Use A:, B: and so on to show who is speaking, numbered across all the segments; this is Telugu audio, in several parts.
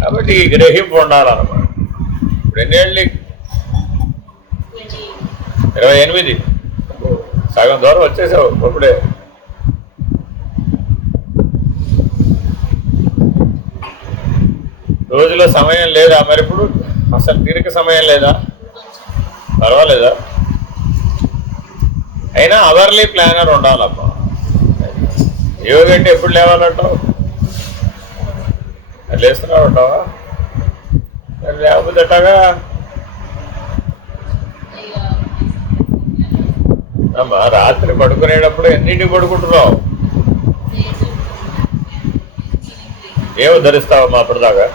A: కాబట్టి ఈ గ్రహింపు ఉండాలన్నమాట. ఇప్పుడు ఎన్నేళ్ళు ఇరవై ఎనిమిది. సగం దూరం వచ్చేసావు ఇప్పుడే రోజులో సమయం లేదా? మరి ఇప్పుడు అసలు తీరిక సమయం లేదా? పర్వాలేదా? అయినా అవర్లీ ప్లానర్ ఉండాలమ్మా యోగ గంట ఎప్పుడు లేవాలంటావు? అది లేస్తున్నావు ఉంటావా లేకపోతే ఎట్టాగా అమ్మా రాత్రి పడుకునేటప్పుడు ఎన్నింటికి పడుకుంటున్నావు? ఏమో ధరిస్తావమ్మా అప్పటిదాకా?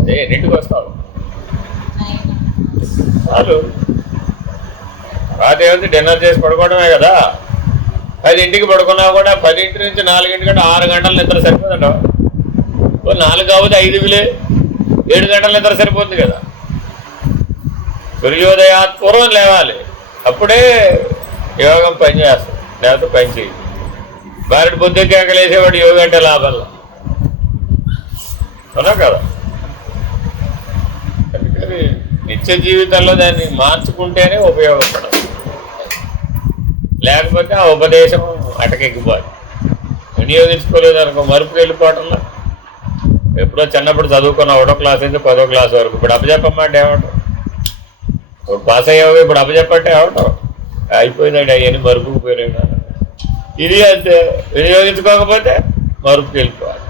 A: అదే ఎన్నింటికి వస్తావు? చాలు. రాత్రి డిన్నర్ చేసి పడుకోవడమే కదా? పదింటికి పడుకున్నా కూడా పదింటి నుంచి నాలుగింటి కంటే ఆరు గంటల నిద్ర సరిపోదంట. ఓ నాలుగు కాకపోతే ఐదుగులే ఏడు గంటల నిద్ర సరిపోతుంది కదా. సూర్యోదయాత్ పూర్వం లేవాలి. అప్పుడే యోగం పనిచేస్తుంది లేకపోతే పని చేయదు. బారెడు పొద్దు కేకలేసేవాడు యోగం అంటే లాభంలో. అవునా కదా? అందుకని నిత్య జీవితంలో దాన్ని మార్చుకుంటేనే ఉపయోగపడదు. లేకపోతే ఆ ఉపదేశం అటకెక్కిపోదు వినియోగించుకోలేదు అనుకో మరుపు వెళ్ళిపోవటంలో. ఎప్పుడో చిన్నప్పుడు చదువుకున్న ఒకటో క్లాస్ నుంచి పదో క్లాస్ వరకు ఇప్పుడు అప్పచెప్పమంటే ఏమంటారు ఇప్పుడు పాస్ అయ్యావు ఇప్పుడు అప్పచెప్పంటే ఏమంటారు అయిపోయిందండి అవన్నీ మరుపుకు పోయినాయి ఇది అంతే. వినియోగించుకోకపోతే మరుపుకి వెళ్ళిపోవాలి.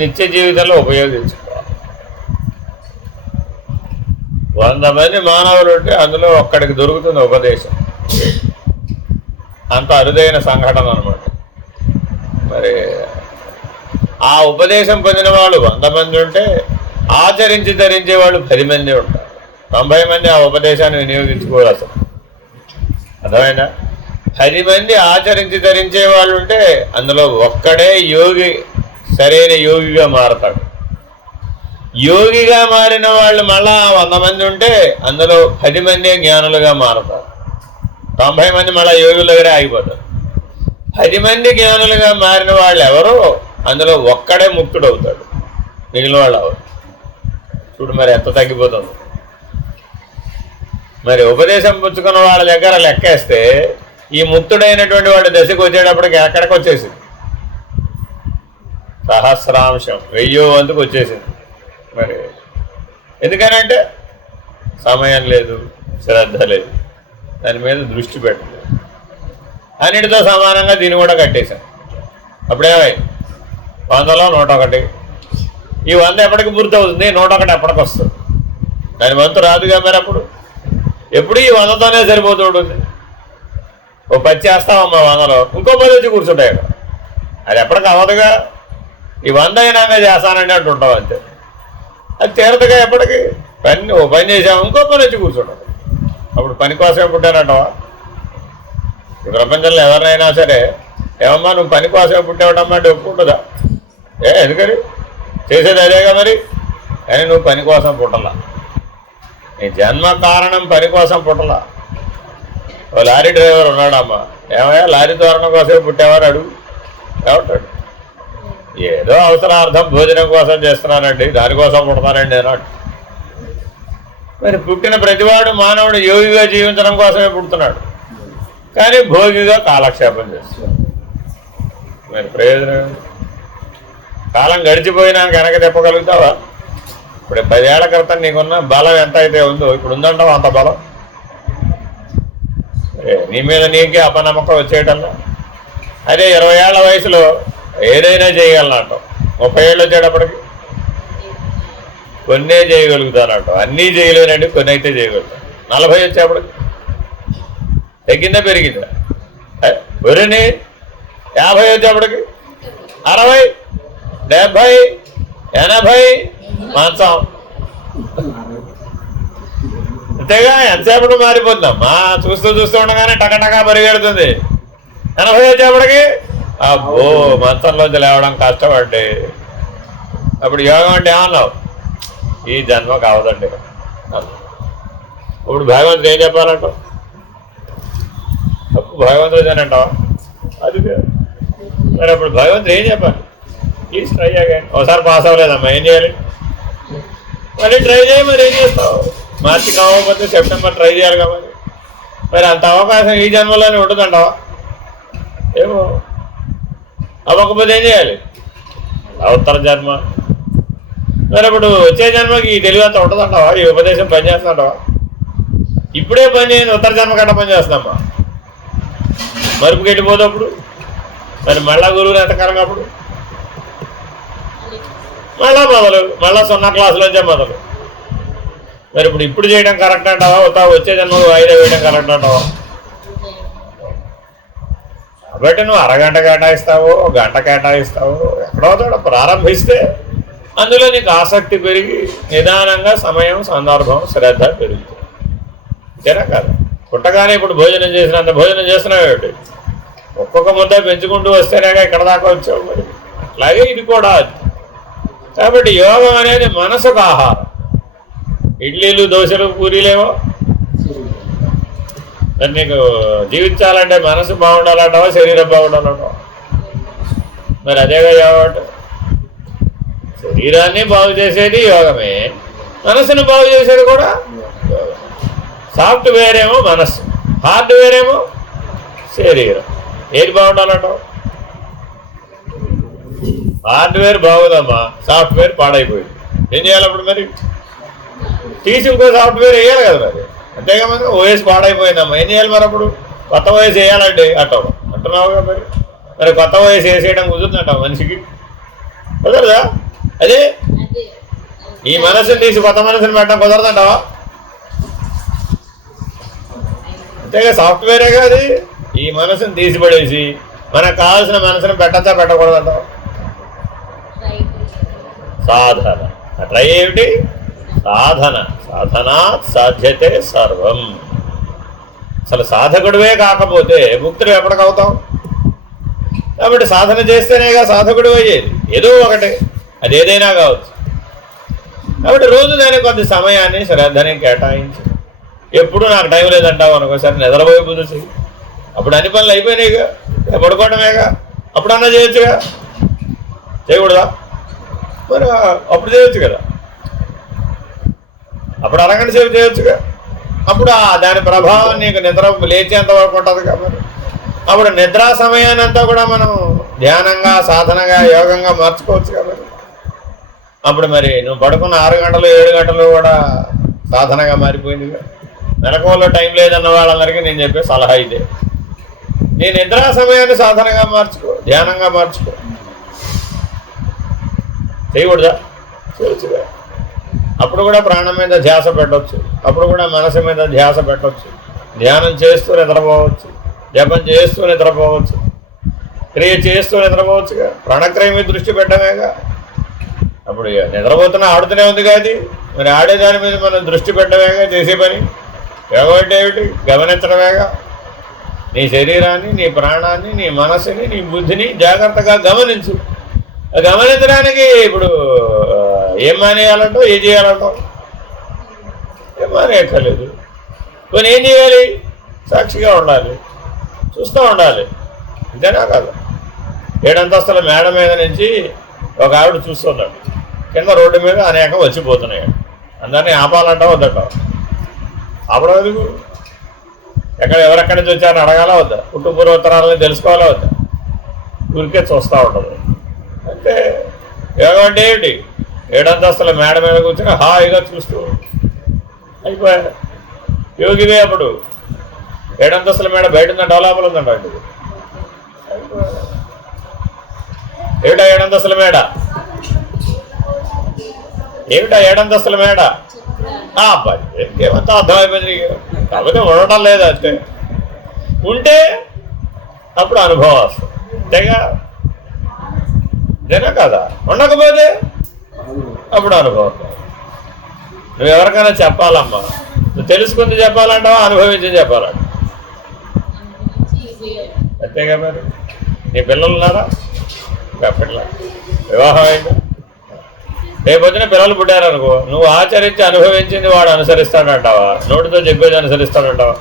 A: నిత్య జీవితంలో ఉపయోగించుకోవాలి. వంద మంది మానవులు ఉంటే అందులో ఒక్కడికి దొరుకుతుంది ఉపదేశం. అంత అరుదైన సంఘటన అనమాట మరి ఆ ఉపదేశం పొందిన వాళ్ళు వంద మంది ఉంటే ఆచరించి ధరించే వాళ్ళు పది మంది ఉంటారు. తొంభై మంది ఆ ఉపదేశాన్ని వినియోగించుకోరు అసలు. అర్థమైనా పది మంది ఆచరించి ధరించే వాళ్ళు ఉంటే అందులో ఒక్కడే యోగి సరైన యోగిగా మారతాడు. యోగిగా మారిన వాళ్ళు మళ్ళా వంద మంది ఉంటే అందులో పది మంది జ్ఞానులుగా మారతారు. తొంభై మంది మళ్ళీ యోగుల దగ్గరే ఆగిపోతారు. పది మంది జ్ఞానులుగా మారిన వాళ్ళు ఎవరో అందులో ఒక్కడే ముక్తుడవుతాడు మిగిలిన వాళ్ళు అవరు చూడు మరి ఎంత తగ్గిపోతుంది. మరి ఉపదేశం పుచ్చుకున్న వాళ్ళ దగ్గర లెక్కేస్తే ఈ ముక్తుడైనటువంటి వాడు దశకు వచ్చేటప్పటికి ఎక్కడికి వచ్చేసింది? సహస్రాంశం వెయ్యో వంతుకు వచ్చేసింది. మరి ఎందుకనంటే సమయం లేదు శ్రద్ధ లేదు. దాని మీద దృష్టి పెట్టలేదు. అన్నిటితో సమానంగా దీన్ని కూడా కట్టేశాం అప్పుడేమై వందలో నూట ఒకటి ఈ వంద ఎప్పటికి పూర్తవుతుంది? నూట ఒకటి ఎప్పటికి వస్తుంది దాని వంతు రాదుగా మరి అప్పుడు? ఎప్పుడు ఈ వందతోనే సరిపోతూ ఉంటుంది? ఓ పది చేస్తామమ్మా వందలో? ఇంకో పది వచ్చి కూర్చుంటాయి అది ఎప్పటికి అవ్వదుగా? ఈ వంద అయినాక చేస్తానండి అంటుంటాం అంతే. అది తీరదుగా ఎప్పటికి? పని ఓ పని చేసాము ఇంకో పని వచ్చి కూర్చుంటాం అప్పుడు పని కోసమే పుట్టానంటావా? ఈ ప్రపంచంలో ఎవరినైనా సరే ఏమమ్మా నువ్వు పని కోసమే పుట్టావటమ్మా అంటే ఒప్పుకుంటుందా? ఏ ఎందుకని? చేసేది అదేగా మరి. కానీ నువ్వు పని కోసం పుట్టలా. నీ జన్మ కారణం పని కోసం పుట్టలా. ఓ లారీ డ్రైవర్ ఉన్నాడమ్మా. ఏమయ్యా లారీ తోరణం కోసమే పుట్టేవారు అడుగు. ఏమంటాడు? ఏదో అవసరార్థం భోజనం కోసం చేస్తున్నానండి దానికోసం పుడతానండి అన్నాడు. మరి పుట్టిన ప్రతివాడు మానవుడు యోగిగా జీవించడం కోసమే పుడుతున్నాడు. కానీ భోగిగా కాలక్షేపం చేస్తున్నాడు. మరి ప్రయోజనం కాలం గడిచిపోయినా వెనక తెప్పగలుగుతావా? ఇప్పుడు పదేళ్ళ క్రితం నీకున్న బలం ఎంత అయితే ఉందో ఇప్పుడు ఉందంటావు అంత బలం? నీ మీద నీకే అపనమ్మకం వచ్చేయటంలో అదే ఇరవై ఏళ్ళ వయసులో ఏదైనా చేయగలనంటావు ముప్పై ఏళ్ళు వచ్చేటప్పటికి? కొన్నే చేయగలుగుతానట అన్నీ చేయలేనండి కొన్ని అయితే చేయగలుగుతాను నలభై వచ్చేప్పటికి తగ్గిందా పెరిగిందా? ఒరిని యాభై వచ్చేప్పటికి? అరవై? డెబ్భై ఎనభై? మంచం. అంతేగా ఎంతసేపటి మారిపోతుందమ్మా? చూస్తూ చూస్తూ ఉండగానే టకటకా పరిగెడుతుంది. ఎనభై వచ్చేప్పటికి? అబ్బో మంచంలోంచి లేవడం కష్టపడ్డి అప్పుడు యోగం అంటే ఏమన్నావు? ఈ జన్మ కావదండి. ఇప్పుడు భగవంతుడు ఏం చెప్పాలంటావు తప్పు భగవంతుడు అంటావా? అది మరి అప్పుడు భగవంతుడు ఏం చెప్పాలి? ప్లీజ్ ట్రై చేయగానే ఒకసారి పాస్ అవ్వలేదమ్మా ఏం చేయాలి? మళ్ళీ ట్రై చేయి మరి ఏం చేస్తావు? మార్చి కావకపోతే సెప్టెంబర్ ట్రై చేయాలి కాబట్టి. మరి అంత అవకాశం ఈ జన్మలోనే ఉంటుందంటావా? ఏమో. అవ్వకపోతే ఏం చేయాలి? అవతర జన్మ. మరి అప్పుడు వచ్చే జన్మకి ఈ తెలివి అంతా ఉంటుందంటావా? ఈ ఉపదేశం పనిచేస్తుంటావా ఇప్పుడే పని చేయని ఉత్తర జన్మ కట్ట పని చేస్తామా మరుపుకి వెళ్ళిపోదు అప్పుడు మరి మళ్ళా గురువులు ఎంతకాలం అప్పుడు? మళ్ళా మొదలు మళ్ళా సున్నా క్లాసులోంచే మొదలు. మరి ఇప్పుడు ఇప్పుడు చేయడం కరెక్ట్ అంటావా? ఉత్తా వచ్చే జన్మకు వాయిదా వేయడం కరెక్ట్ అంటావా? కాబట్టి నువ్వు అరగంట కేటాయిస్తావో గంట కేటాయిస్తావో ఎక్కడో చోట ప్రారంభిస్తే అందులో నీకు ఆసక్తి పెరిగి నిదానంగా సమయం సందర్భం శ్రద్ధ పెరుగుతుంది. అంతేనా కాదు. పుట్టగానే ఇప్పుడు భోజనం చేసినంత భోజనం చేస్తున్నావు ఒక్కొక్క ముద్ద పెంచుకుంటూ వస్తేనేగా ఇక్కడ దాకా వచ్చావు మరి. అలాగే ఇది కూడా. కాబట్టి యోగం అనేది మనసుకు ఆహారం. ఇడ్లీలు దోశలు పూరీలేవో మరి నీకు జీవించాలంటే మనసు బాగుండాలంటావా శరీరం బాగుండాలంటావా? మరి అదేగా యోగం అంటే? శరీరాన్ని బాగు చేసేది యోగమే. మనసును బాగు చేసేది కూడా సాఫ్ట్వేర్ ఏమో మనస్సు. హార్డ్వేర్ ఏమో శరీరం. ఏది బాగుండాలంటావు? హార్డ్వేర్ బాగుందమ్మా. సాఫ్ట్వేర్ పాడైపోయింది. ఏం చేయాలి అప్పుడు మరి? తీసి ఇంకో సాఫ్ట్వేర్ వేయాలి కదా మరి. అంతేగా మరి ఓఎస్ పాడైపోయిందమ్మా. ఏం చేయాలి మరి అప్పుడు? కొత్త వయసు వేయాలండి అంటావు. అంటున్నావుగా మరి. మరి కొత్త వయసు వేసేయడం కుదురుతుంటావు మనిషికి. కుదరదా? అదే? ఈ మనసుని తీసి కొత్త మనసుని పెట్టడం కుదరదంటావా? అంతేగా సాఫ్ట్వేరే అది. ఈ మనసుని తీసిపడేసి మనకు కావాల్సిన మనసుని పెట్టచ్చా పెట్టకూడదంటావా? సాధన. అట్లా ఏమిటి? సాధన. సాధనా సాధ్యతే సర్వం. అసలు సాధకుడివే కాకపోతే ముక్తుడు ఎప్పటికవుతాం కాబట్టి సాధన చేస్తేనేగా సాధకుడు అయ్యేది ఏదో ఒకటే. అది ఏదైనా కావచ్చు. కాబట్టి రోజు దానికి కొంత సమయాన్ని శ్రద్ధని కేటాయించి ఎప్పుడు నాకు టైం లేదంటావు అనుకోసారి నిద్రపోయి పూజ చెయ్యి. అప్పుడు అన్ని పనులు అయిపోయినాయిగా ఇక పడుకోవడమేగా అప్పుడన్నా చేయొచ్చుగా. చేయకూడదా? మరి అప్పుడు చేయొచ్చు కదా. అప్పుడు అరగంట సేపు చేయొచ్చుగా. అప్పుడు దాని ప్రభావం నీకు నిద్ర లేచేంత వరకు ఉంటుంది కాబట్టి అప్పుడు నిద్రా సమయాన్ని అంతా కూడా మనం ధ్యానంగా సాధనగా యోగంగా మార్చుకోవచ్చు కాబట్టి అప్పుడు మరి నువ్వు పడుకున్న ఆరు గంటలు ఏడు గంటలు కూడా సాధనగా మారిపోయిందిగా మెలకువలో టైం లేదన్న వాళ్ళందరికీ నేను చెప్పే సలహా ఇదే. నీ నిద్రా సమయాన్ని సాధనగా మార్చుకో ధ్యానంగా మార్చుకో. చేయకూడదా? చేయొచ్చుగా అప్పుడు కూడా ప్రాణం మీద ధ్యాస పెట్టవచ్చు అప్పుడు కూడా మనసు మీద ధ్యాస పెట్టవచ్చు ధ్యానం చేస్తూ నిద్రపోవచ్చు. జపం చేస్తూ నిద్రపోవచ్చు. క్రియ చేస్తూ నిద్రపోవచ్చుగా. ప్రాణక్రియ మీద దృష్టి పెట్టమేగా. అప్పుడు నిద్రపోతున్న ఆడుతూనే ఉంది కాదు మరి ఆడేదాని మీద మనం దృష్టి పెట్టవేగా చేసే పని? యోగం అంటే ఏమిటి? గమనించడమేగా. నీ శరీరాన్ని నీ ప్రాణాన్ని నీ మనసుని నీ బుద్ధిని జాగ్రత్తగా గమనించు. గమనించడానికి ఇప్పుడు ఏం మానేయాలంటో ఏం చేయాలంటావు? ఏం మానేయక్కర్లేదు. కొన్ని ఏం చేయాలి? సాక్షిగా ఉండాలి. చూస్తూ ఉండాలి. అంతేనా కాదు? ఏడంతస్తుల మేడ మీద నుంచి ఒక ఆవిడ చూస్తున్నాడు కింద రోడ్డు మీద అనేకం వచ్చిపోతున్నాయి. అందరినీ ఆపాలంటావు వద్దంటావు ఆపడం ఎందుకు? ఎక్కడ ఎవరెక్కడి నుంచి వచ్చారని అడగాలా వద్దా? పుట్టు పూర్వోత్తరాలని తెలుసుకోవాలా వద్దా? ఊరికే చూస్తూ ఉంటుంది. అంటే యోగం అంటే ఏమిటి? ఏడంతస్తుల మేడ మీద కూర్చొని హాయిగా చూస్తూ అయిపోయా యోగివే అప్పుడు. ఏడంతస్తుల మేడ బయట ఉందంట లోపల ఉందంట అంటే ఏమిటా ఏడంతస్తుల మేడ? ఏమిటా ఏడంతస్తుల మేడ? ఆ ఏమంతా అర్థమైపోయింది కాకపోతే ఉండటం లేదు అంతే. ఉంటే అప్పుడు అనుభవం వస్తుంది. అంతేగా? ఇదేనా కదా? ఉండకపోతే అప్పుడు అనుభవం నువ్వు ఎవరికైనా చెప్పాలమ్మా. నువ్వు తెలుసుకుంది చెప్పాలంటావా అనుభవించి చెప్పాలంట అంతేగా మరి? నీ పిల్లలు ఉన్నారా? ఇంకా పిల్ల వివాహం అయిందా రేపు వచ్చిన పిల్లలు పుట్టారనుకో నువ్వు ఆచరించి అనుభవించింది వాడు అనుసరిస్తాడంటావా? నోటితో చెప్పేది అనుసరిస్తాడంటావా?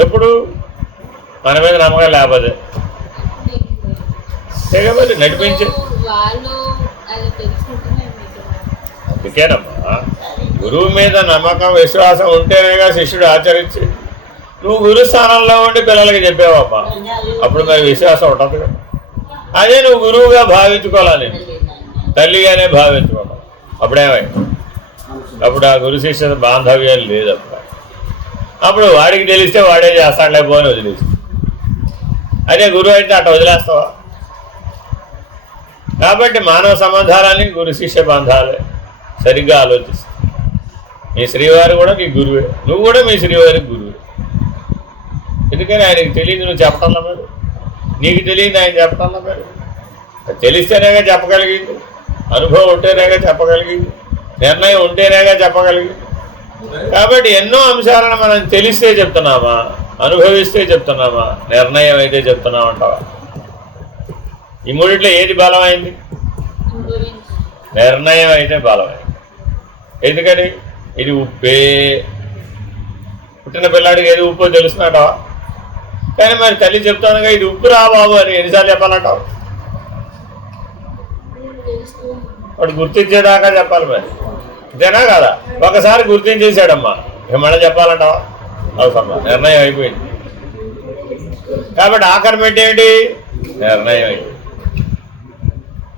A: ఎప్పుడు? మన మీద నమ్మకం లేకపోతే. నడిపించి
B: మీకు.
A: అందుకేనమ్మా గురువు మీద నమ్మకం విశ్వాసం ఉంటేనేగా శిష్యుడు ఆచరించి నువ్వు గురు స్థానంలో ఉండి పిల్లలకి చెప్పావమ్మా. అప్పుడు మరి విశ్వాసం ఉంటుంది కదా. అదే నువ్వు గురువుగా భావించుకోవాలి. తల్లిగానే భావించుకోవాలి. అప్పుడేమై అప్పుడు ఆ గురు శిష్య బాంధవ్యాలు లేదు అప్పుడు. అప్పుడు వాడికి తెలిస్తే వాడే చేస్తాడులే పోని వదిలేసి. అదే గురువు అయితే అట్లా వదిలేస్తావా? కాబట్టి మానవ సంబంధాలని గురు శిష్య బంధాలే. సరిగ్గా ఆలోచిస్తా. మీ శ్రీవారు కూడా మీ గురువే. నువ్వు కూడా మీ శ్రీవారికి గురువే. ఎందుకని ఆయనకి తెలియదు నువ్వు చెప్పటంలా నీకు తెలియదు ఆయన చెప్పటంలా మరి తెలిస్తేనేగా చెప్పగలిగింది. అనుభవం ఉంటేనేగా చెప్పగలిగింది. నిర్ణయం ఉంటేనేగా చెప్పగలిగింది. కాబట్టి ఎన్నో అంశాలను మనం తెలిస్తే చెప్తున్నామా? అనుభవిస్తే చెప్తున్నామా? నిర్ణయం అయితే చెప్తున్నామంటావా? ఈ మూడిట్లో ఏది బలమైంది? నిర్ణయం అయితే బలమైంది. ఎందుకని? ఇది ఉప్పే. పుట్టిన పిల్లాడికి ఏది ఉప్పో తెలుసున్నాటవా కానీ మరి తల్లి చెప్తానుగా ఇది ఉప్పు రా బాబు అని ఎన్నిసార్లు చెప్పాలంటావు వాడు గుర్తించేదాకా చెప్పాలి మరి. అంతేనా కదా? ఒకసారి గుర్తించేసాడమ్మా ఇక మళ్ళీ చెప్పాలంటావా? అవసరం నిర్ణయం అయిపోయింది. కాబట్టి ఆఖరి పెట్టేంటి నిర్ణయం అయింది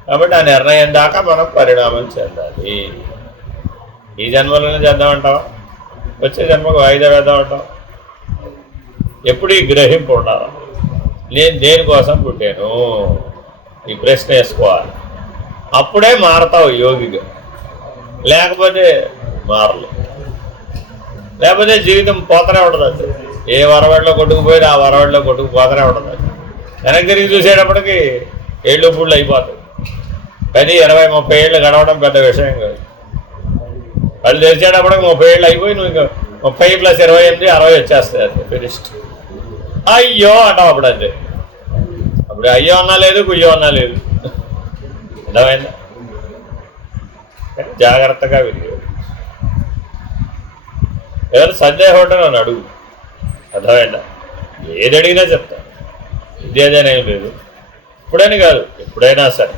A: కాబట్టి ఆ నిర్ణయం దాకా మనం పరిణామం చెందాలి. ఈ జన్మలోనే చేద్దామంటావా? వచ్చే జన్మకు వాయిదా వేద్దామంటావా? ఎప్పుడు ఈ గ్రహింపు ఉండాలి? నేను దేనికోసం పుట్టాను? ఈ ప్రశ్న వేసుకోవాలి. అప్పుడే మారతావు యోగిగా. లేకపోతే మారలు లేకపోతే జీవితం పోతనే ఉండదు ఏ వరవాడిలో కొట్టుకుపోయి ఆ వరవాడిలో కొట్టుకుపోతనే ఉండదు వెనక్కి తిరిగి చూసేటప్పటికి ఏళ్ళు పుళ్ళు అయిపోతాయి. పది ఇరవై ముప్పై ఏళ్ళు గడవడం పెద్ద విషయం కాదు. వాళ్ళు తెరిచేటప్పటికి ముప్పై ఏళ్ళు అయిపోయి నువ్వు ఇంకా ముప్పై ప్లస్ ఇరవై ఎనిమిది అరవై వచ్చేస్తాయి అది. ఫినిష్డ్. అయ్యో అంటావు అప్పుడు అంతే. అప్పుడు అయ్యో అన్నా లేదు కుయ్యో అన్నా లేదు. అర్థమైందా? జాగ్రత్తగా విని. ఎవరు సందేహం ఉంటే నన్ను అడుగు. అర్థమైందా? ఏది అడిగినా చెప్తా. ఇదేదేనేం లేదు. ఇప్పుడైనా కాదు ఎప్పుడైనా సరే.